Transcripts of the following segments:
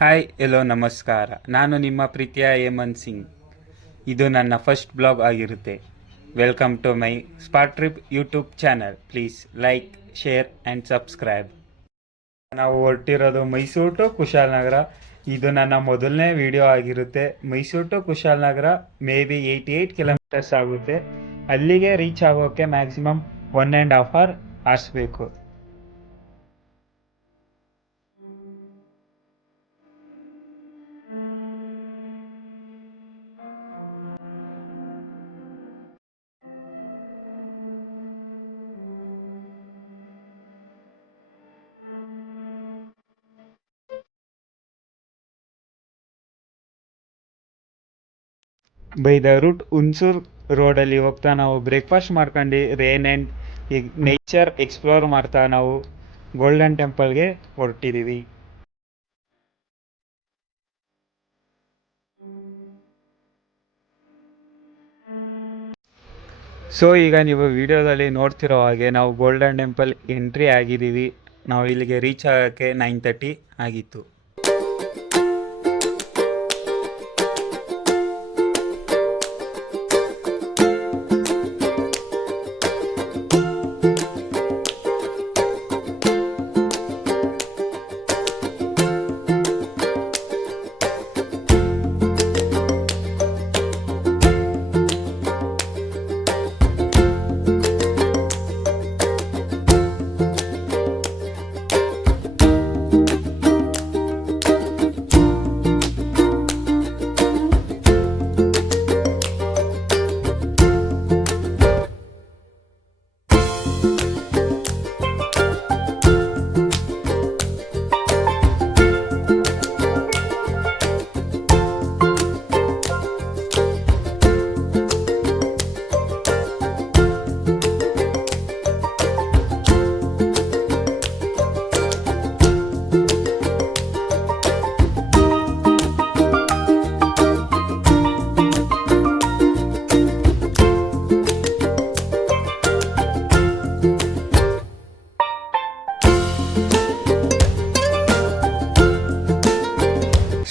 Hi ಎಲ್ಲೋ ನಮಸ್ಕಾರ. ನಾನು ನಿಮ್ಮ ಪ್ರೀತಿಯ ಹೇಮಂತ್ ಸಿಂಗ್. ಇದು ನನ್ನ ಫಸ್ಟ್ ಬ್ಲಾಗ್ ಆಗಿರುತ್ತೆ. Welcome to my spot trip YouTube channel. Please like, share and subscribe. ನಾವು ಹೊರಟಿರೋದು ಮೈಸೂರು ಟು ಕುಶಾಲನಗರ. ಇದು ನನ್ನ ಮೊದಲನೇ ವಿಡಿಯೋ ಆಗಿರುತ್ತೆ. Mysuru to Kushalanagar may be 88 kilometers ಆಗುತ್ತೆ. ಅಲ್ಲಿಗೆ ರೀಚ್ ಆಗೋಕ್ಕೆ ಮ್ಯಾಕ್ಸಿಮಮ್ 1.5 hour ಆರಿಸ್ಬೇಕು. ಬೈ ದ ರೂಟ್ ಹುಣಸೂರು ರೋಡಲ್ಲಿ ಹೋಗ್ತಾ ನಾವು ಬ್ರೇಕ್ಫಾಸ್ಟ್ ಮಾಡ್ಕೊಂಡು ರೇನ್ ಆ್ಯಂಡ್ ನೇಚರ್ ಎಕ್ಸ್ಪ್ಲೋರ್ ಮಾಡ್ತಾ ನಾವು ಗೋಲ್ಡನ್ ಟೆಂಪಲ್ಗೆ ಹೊರಟಿದ್ದೀವಿ. ಸೊ ಈಗ ನೀವು ವಿಡಿಯೋದಲ್ಲಿ ನೋಡ್ತಿರೋ ಹಾಗೆ ನಾವು ಗೋಲ್ಡನ್ ಟೆಂಪಲ್ ಎಂಟ್ರಿ ಆಗಿದ್ದೀವಿ. ನಾವು ಇಲ್ಲಿಗೆ ರೀಚ್ ಆಗೋಕ್ಕೆ 9:30 ಆಗಿತ್ತು.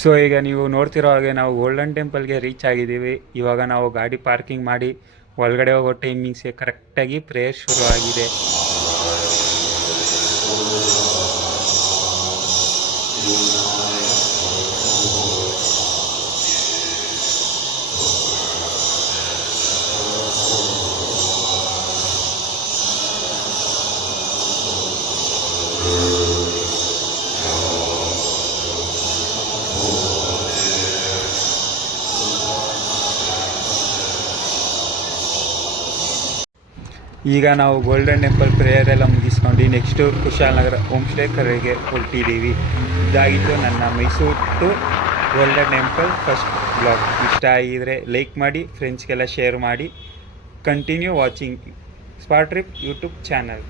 ಸೊ ಈಗ ನೀವು ನೋಡ್ತಿರೋ ಹಾಗೆ ನಾವು ಗೋಲ್ಡನ್ ಟೆಂಪಲ್ಗೆ ರೀಚ್ ಆಗಿದ್ದೀವಿ. ಇವಾಗ ನಾವು ಗಾಡಿ ಪಾರ್ಕಿಂಗ್ ಮಾಡಿ ಒಳಗಡೆ ಹೋಗೋ ಟೈಮಿಂಗ್ಸ್ಗೆ ಕರೆಕ್ಟಾಗಿ ಪ್ರೇಯರ್ ಶುರು ಆಗಿದೆ. ಈಗ ನಾವು ಗೋಲ್ಡನ್ ಟೆಂಪಲ್ ಪ್ರೇಯರ್ ಎಲ್ಲ ಮುಗಿಸ್ಕೊಂಡು ನೆಕ್ಸ್ಟು ಕುಶಾಲನಗರ ಹೋಮ್ ಸ್ಟೇ ಕರೆಗೆ ಹೊರಟಿದ್ದೀವಿ. ಇದಾಗಿತ್ತು ನನ್ನ Mysuru to Golden Temple first blog. ಇಷ್ಟ ಆಗಿದರೆ ಲೈಕ್ ಮಾಡಿ, ಫ್ರೆಂಡ್ಸ್ಗೆಲ್ಲ ಶೇರ್ ಮಾಡಿ. Continue watching spot trip YouTube channel.